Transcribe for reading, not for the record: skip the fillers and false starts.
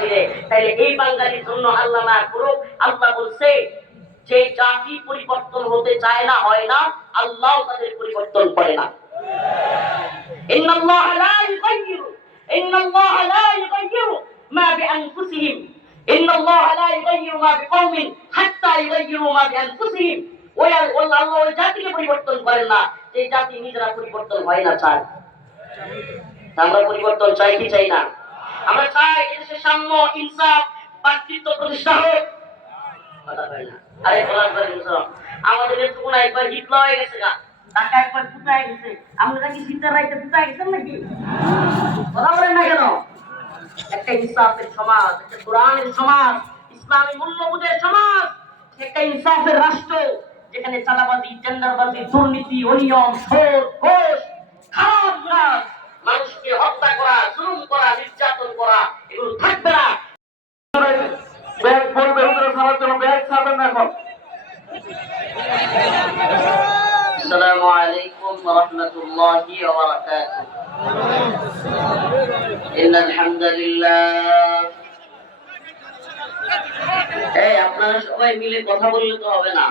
বাহিরে। তাইলে এই বাঙালির জন্য আল্লাহ না করুক, আল্লাহ বলছে যে জাতি পরিবর্তন হতে চায় না, হয় না, আল্লাহ তাদের পরিবর্তন করে না। ইন্নাল্লাহা লা ইউগাইয়িরু ইন্নাল্লাহা লা ইউগাইয়িরু মা বিআনফুসিহিম ইন্নাল্লাহা লা ইউগাইয়িরু মা বিকওমিন হাত্তা ইউগাইয়িরু মা বিআনফুসিহিম। আল্লাহ ওই জাতিকে পরিবর্তন করেন না যে জাতি নিজেরা পরিবর্তন হয় না। চায় আমরা পরিবর্তন, চাই কি চাই না? আমরা চাই এদেশে সাম্য, ইনসাফ, ভ্রাতৃত্ব প্রতিষ্ঠা হোক। কথা হয় না। আরে বলার পরে আমাদের কোন একবার হিটলা হয়ে গেছে গা, টাকা একবার ফুটায় গেছে। আমরা কি শীতের রাইতে ফুটায় গেছেন নাকি? কথা বলেন না কেন? একটা ইনসাফের সমাজ, একটা কোরআনের সমাজ, ইসলামী মূল্যবোধের সমাজ, একটা ইনসাফের রাষ্ট্র যেখানে চাঁদাবাজি, টেন্ডারবাজি, দুর্নীতি, অনিয়ম, সুদ, ঘুষ, খারাপ কাজ, মানুষকে হত্যা করা, জুলুম করা, নির্যাতন করা, এগুলো থাকবে না। ব্যাগ বলবে হুজুরের সালার জন্য ব্যাগ ছাড়বেন না এখন। আসসালামু আলাইকুম ওয়া রাহমাতুল্লাহি ওয়া বারাকাতুহু। ইন্নাল হামদুলিল্লাহ। এই আপনারা সবাই মিলে কথা বললে তো হবে না।